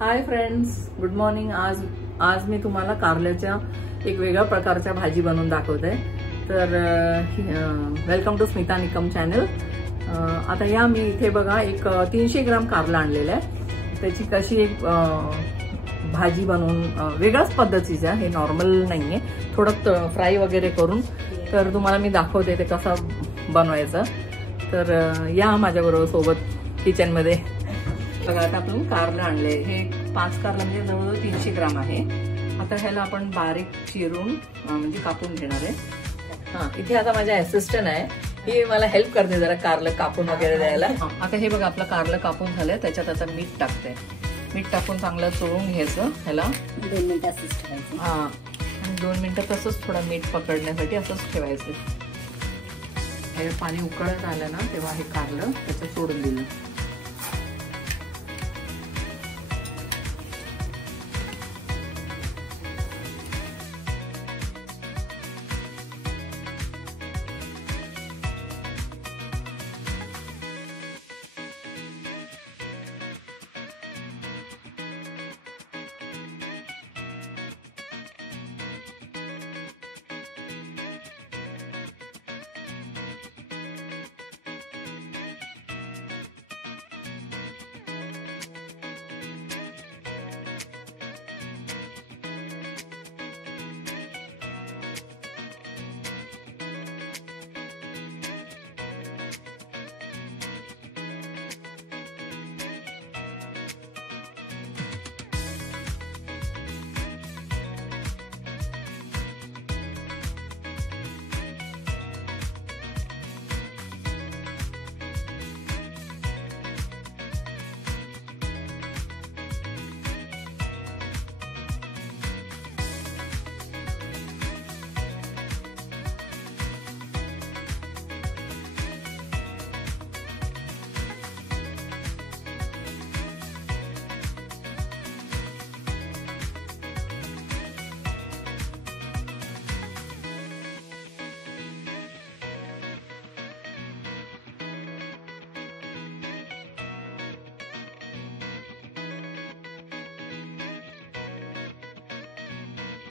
Hi friends, good morning. आज मी तुम्हाला कारल्याच्या एक वेगळ्या प्रकारच्या भाजी बनवून दाखवते। तर welcome to Smita Nikam channel. आता या मी इथे बघा एक 300 ग्राम कारला आणलेला आहे। त्याची कशी एक भाजी बनवून वेगळ्याच पद्धतीची आहे, हे नॉर्मल नाहीये, थोडं फ्राय वगैरे करून तर तुम्हाला मी दाखवते ते कसं बनवायचं। तर या माझ्याबरोबर सोबत किचन मध्ये। बघा आता आपण कारलं आणले, हे 5 कारलं म्हणजे जवळजवळ 300 ग्राम आहे। आता ह्याला आपण बारीक चिरून म्हणजे कापून घेणार आहे। इथे आता माझ्या असिस्टंट आहे, ही मला हेल्प करते जरा कारलं कापून वगैरे द्यायला। आता हे बघा आपलं कारलं कापून झालंय, त्याच्यात आता मीठ टाकते। मीठ टाकून चांगलं चोळून घ्यायचं ह्याला 2 मिनिटं असंच ठेवायचं। आणि 2 मिनिटं तसंच थोडं मीठ पकडण्यासाठी असंच ठेवायचं। हे पाणी उकळत आलं ना तेव्हा हे कारलं त्याच्यात सोडून दिलं।